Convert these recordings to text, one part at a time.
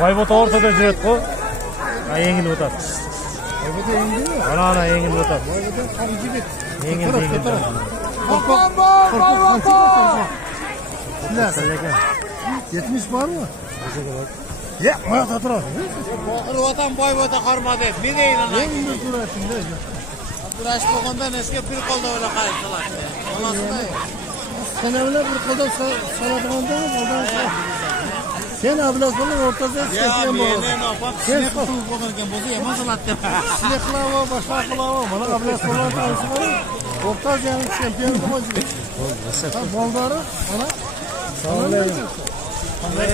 Baybota ortada жүреді ғой. Yengilib o'tadi. Baybota yengilmi? Ana yengilib o'tadi. Baybota qani jibet. Yengil. Baybota. 70 var mı? Ya, ayakta tur. Vatan Baybota qarmadi. Men aylanay. Endi turasında. Turash bo'lgandan eski bir qo'lda o'la qaraydilar. Olasida. Sana bilan bir qo'lda saladiganda qo'ldan. Sen ablas bilan o'rtada ishlagan bo'l. Men opam sinek qilib bo'lgan ekan bo'lsa yomon qilatdi. Sinek qilava, boshqa qilava. Mana ablas bilan tanishib, o'rtada yana chempion bo'ldi. Boldari, mana. Sağlayın. Qanday?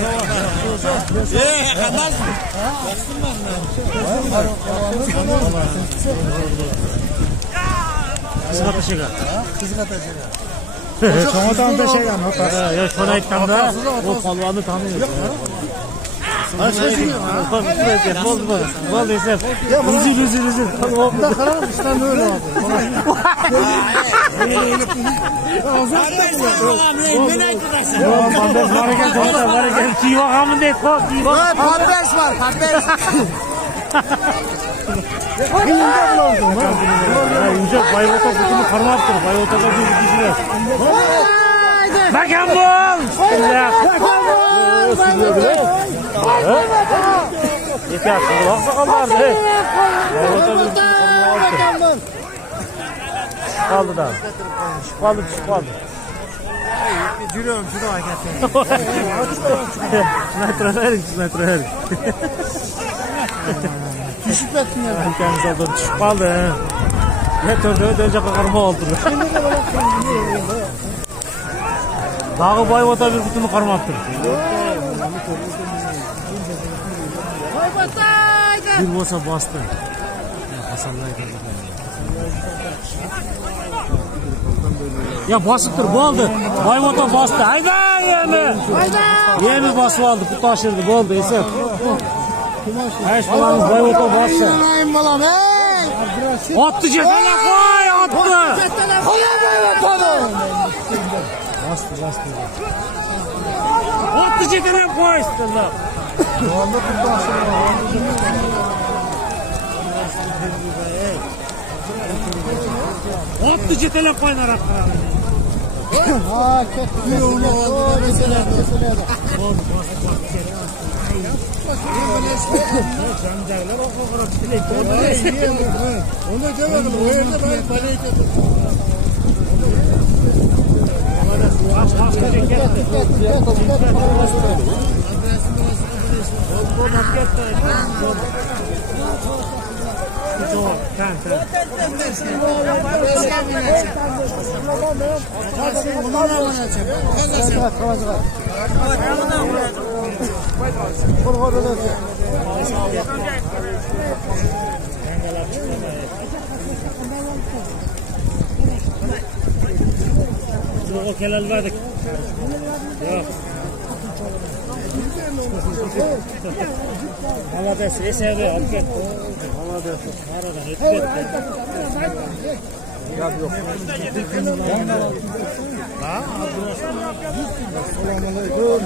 Qizg'a tashagan. Qizg'a tashagan. Cho'ng'adan tashagan. Yo, shuni aytganda, u polvonni taniydi. Bo'ldi esa. Uzil. Bunda qarang, ishdan o'yla. Men aytirasan. Barakan kiyvog'amni deb qo'y. Pardash bor, pardash. Yumshoq Baybota hukumi qarmab tur. Baybotaga yurishlar. Bakan bo'l. Yetyapti, oqsoqollarni. Qoldi-da. Qoldi. Yürüyorum, şurada hakikaten. Metrolar. Düşüp ettin ya. Kendisi oldu, düşüp kaldı. Öde qarma oldu. Dağı Baybota bir kutunu qarmaptır. Bir bolsa bastı. Ya basıptır, bo'ldi. Baybota bastı. Hayda yemi. Yemi basıp aldı, bu taşırdı, bo'ldi esa. Ayş bulanız Baybota bastı. Attı cetene koy, attı. Bastı. Attı cetene koy isterler. Attı cetene koy narakta. Ha, kötü yolu oldu mesela. Janjaglar oqa qarab Onu demedim. O yerde ben baley ettim. Çoğu kelal verdik. Yok. Malades eseri alıp gitti. Malades. Aradan ötüp gitti. Yok. Ha? Selamünaleyküm.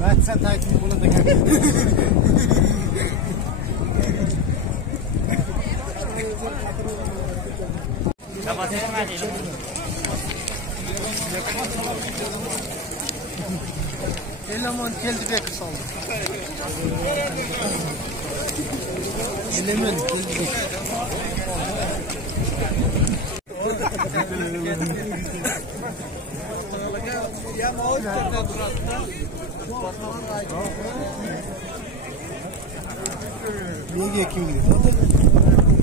Ben sen takip bunu da gel. Eleman geldi be kısaldı. Eleman geldi. Niye kim gidiyor?